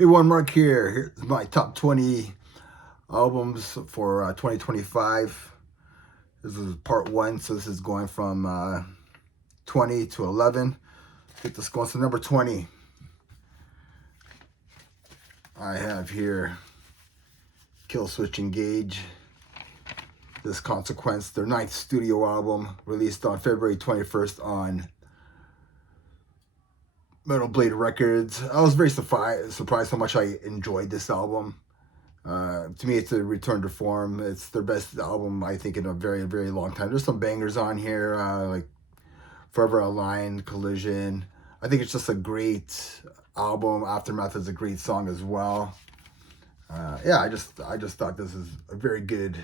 Hey, one Mark here. Here's my top 20 albums for 2025. This is part one, so this is going from 20 to 11. Get this going. So number 20, I have here Killswitch Engage. This Consequence, their ninth studio album, released on February 21st on Metal Blade Records. I was very surprised how much I enjoyed this album. To me, it's a return to form. It's their best album, I think, in a very, very long time. There's some bangers on here, like Forever Aligned, Collision. I think it's just a great album. Aftermath is a great song as well. I just thought this is a very good,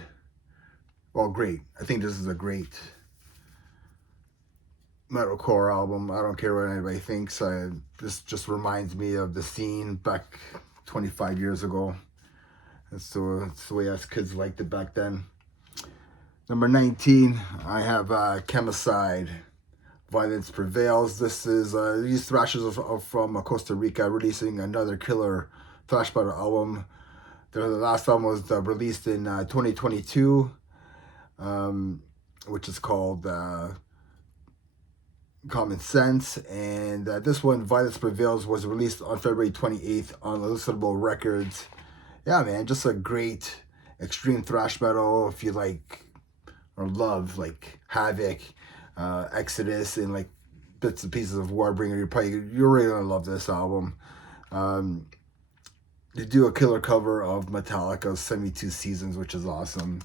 great. I think this is a great metalcore album. I don't care what anybody thinks. This just reminds me of the scene back 25 years ago. That's the way us kids liked it back then. Number 19, I have Chemicide, Violence Prevails. This is these thrashers are from Costa Rica, releasing another killer thrash metal album. The last album was released in 2022, which is called Common Sense, and this one, Violence Prevails, was released on February 28th on Illicitable Records. Yeah, man, just a great extreme thrash metal. If you like or love like Havoc, Exodus, and like bits and pieces of Warbringer, you're really gonna love this album. They do a killer cover of Metallica's 72 Seasons, which is awesome.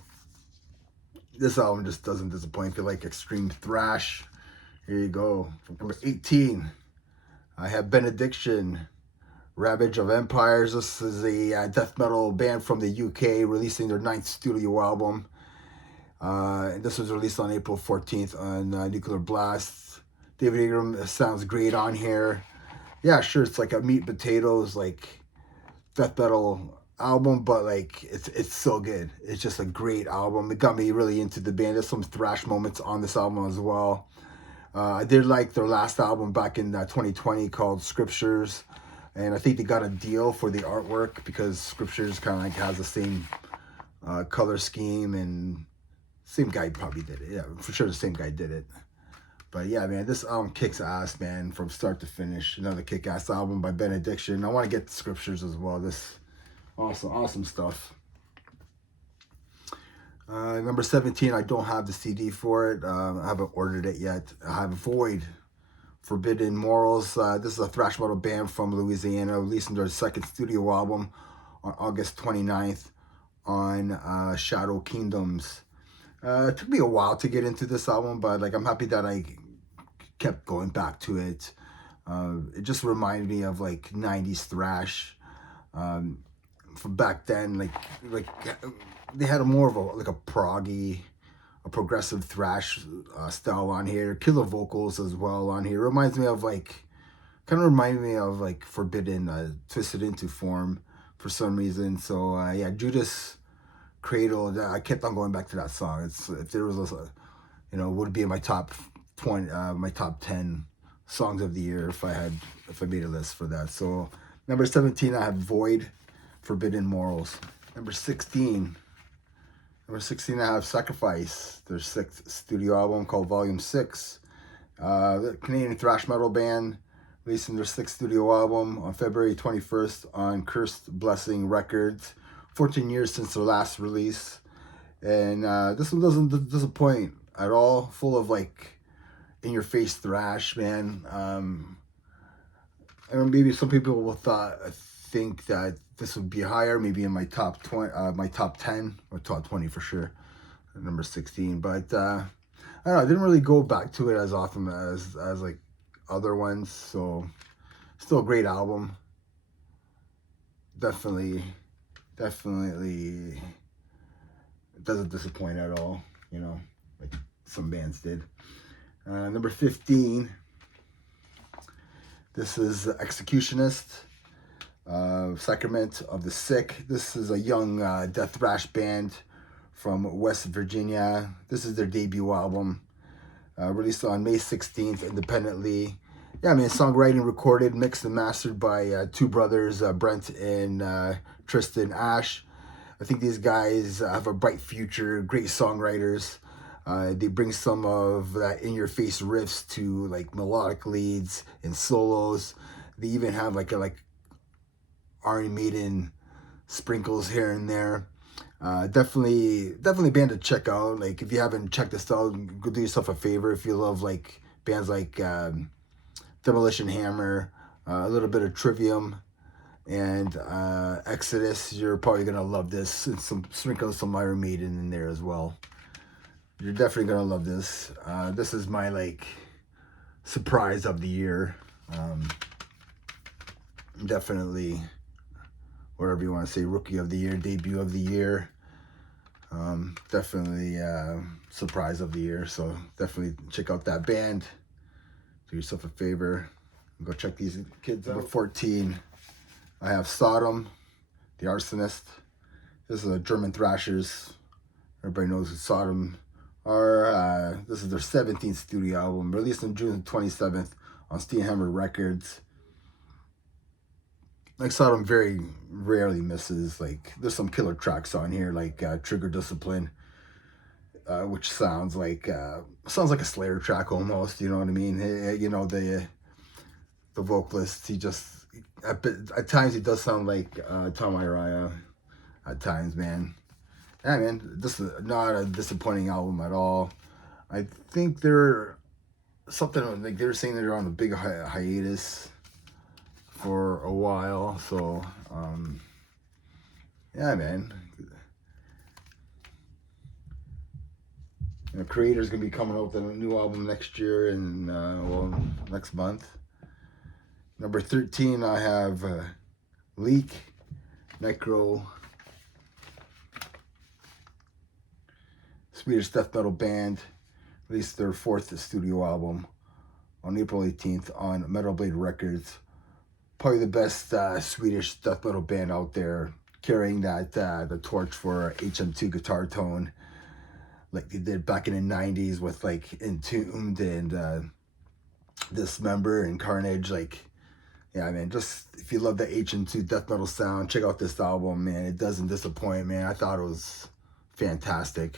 This album just doesn't disappoint. If you like extreme thrash, here you go. Number 18, I have Benediction, Ravage of Empires. This is a death metal band from the UK releasing their ninth studio album. And this was released on April 14th on Nuclear Blast. David Ingram sounds great on here. Yeah, sure, it's like a meat and potatoes, like death metal album, but like it's so good. It's just a great album. It got me really into the band. There's some thrash moments on this album as well. I did like their last album back in 2020 called Scriptures, and I think they got a deal for the artwork because Scriptures kind of like has the same color scheme, and same guy probably did it. Yeah, for sure the same guy did it. But yeah, man, this album kicks ass, man, from start to finish. Another kick-ass album by Benediction. I want to get the Scriptures as well. This awesome stuff. Number 17, I don't have the CD for it. I haven't ordered it yet. I have Void, Forbidden Morals. This is a thrash metal band from Louisiana, releasing their second studio album on August 29th on Shadow Kingdoms. It took me a while to get into this album, but like I'm happy that I kept going back to it. It just reminded me of like 90s thrash. From back then, like they had a more of a proggy, a progressive thrash style on here. Killer vocals as well on here. Reminds me of Forbidden, Twisted Into Form for some reason. So yeah, Judas Cradle. I kept on going back to that song. If there was would be in my top 20, my top 10 songs of the year if I made a list for that. So number 17, I have Void, Forbidden Morals. Number 16, I have Sacrifice, their sixth studio album called Volume 6. The Canadian thrash metal band releasing their sixth studio album on February 21st on Cursed Blessing Records. 14 years since their last release. And this one doesn't disappoint at all. Full of like in-your-face thrash, man. And maybe some people will think that this would be higher, maybe in my top 20, my top 10 or top 20 for sure, number 16. But I don't know, I didn't really go back to it as often as like other ones. So still a great album. Definitely it doesn't disappoint at all. Like some bands did. Number 15. This is Executionist, Sacrament of the Sick. This is a young death thrash band from West Virginia. This is their debut album, released on May 16th independently. yeah, I mean, songwriting, recorded, mixed, and mastered by two brothers, Brent and Tristan Ash. I think these guys have a bright future, great songwriters. They bring some of that in-your-face riffs to like melodic leads and solos. They even have like Iron Maiden sprinkles here and there. Definitely a band to check out. Like if you haven't checked this out, go do yourself a favor. If you love like bands like Demolition Hammer, a little bit of Trivium, and Exodus, you're probably gonna love this. And sprinkle some Iron Maiden in there as well. You're definitely gonna love this. This is my like surprise of the year. Definitely, whatever you want to say, rookie of the year, debut of the year. Definitely surprise of the year. So definitely check out that band. Do yourself a favor. Go check these kids out. Number 14, I have Sodom, the Arsonist. This is a German thrashers. Everybody knows who Sodom are. This is their 17th studio album, released on June 27th on Steenhammer Records. Like Sodom very rarely misses. Like there's some killer tracks on here, like Trigger Discipline, which sounds like a Slayer track almost. You know what I mean? You know the vocalist. He just at times he does sound like Tom Araya. At times, man. Yeah, man. This is not a disappointing album at all. I think they're something like they're saying they're on a big hiatus for a while. So yeah, man. Creator's gonna be coming out with a new album next year and next month. Number 13, I have Leak, Necro, Swedish death metal band, released their 4th studio album on April 18th on Metal Blade Records. Probably the best Swedish death metal band out there, carrying that the torch for HM2 guitar tone, like they did back in the 90s with like Entombed and Dismember and Carnage. Like, yeah, man, just if you love the HM2 death metal sound, check out this album, man. It doesn't disappoint, man. I thought it was fantastic.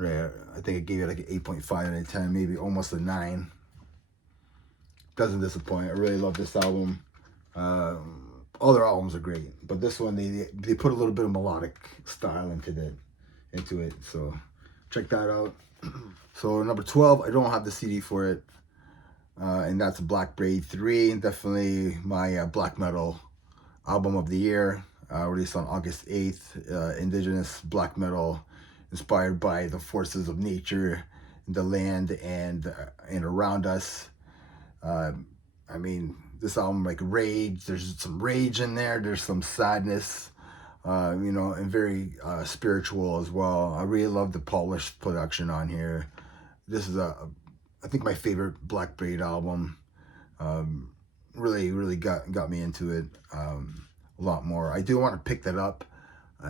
Yeah, I think I gave it like an 8.5 out of 10, maybe almost a 9. Doesn't disappoint. I really love this album. All their albums are great, but this one they put a little bit of melodic style into it. So check that out. So number 12, I don't have the CD for it, and that's Black Braid 3. Definitely my black metal album of the year. Released on August 8th. Indigenous black metal, inspired by the forces of nature, the land, and around us. I mean, this album, like rage, there's some rage in there, there's some sadness, you know, and very spiritual as well. I really love the polished production on here. This is I think my favorite Black Braid album. Really got me into it a lot more. I do want to pick that up.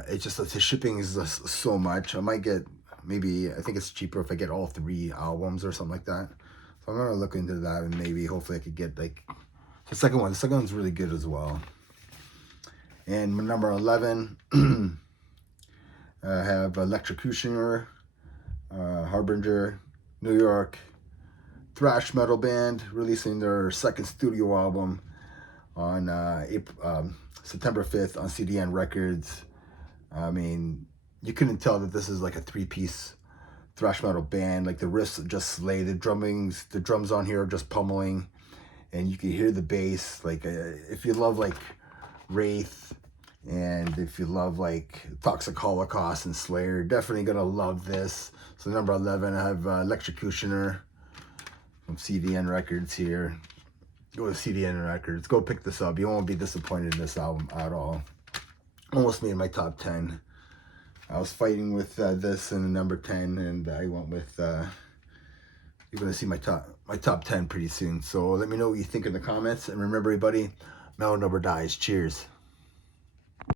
It's just that the shipping is just so much. I might get, maybe, I think it's cheaper if I get all 3 albums or something like that. So I'm gonna look into that, and maybe hopefully I could get like the second one. The second one's really good as well. And number 11, I have Electrocutioner, Harbinger, New York thrash metal band, releasing their 2nd studio album on September 5th on CDN Records. I mean, you couldn't tell that this is like a 3-piece thrash metal band. Like the riffs just slay. The drums on here are just pummeling, and you can hear the bass. Like if you love like Wraith, and if you love like Toxic Holocaust and Slayer, you're definitely gonna love this. So number 11, I have Electrocutioner from CDN Records here. Go to CDN Records. Go pick this up. You won't be disappointed in this album at all. Almost made my top 10. I was fighting with this and number 10, and I went with, you're going to see my top 10 pretty soon. So let me know what you think in the comments. And remember, everybody, metal never dies. Cheers.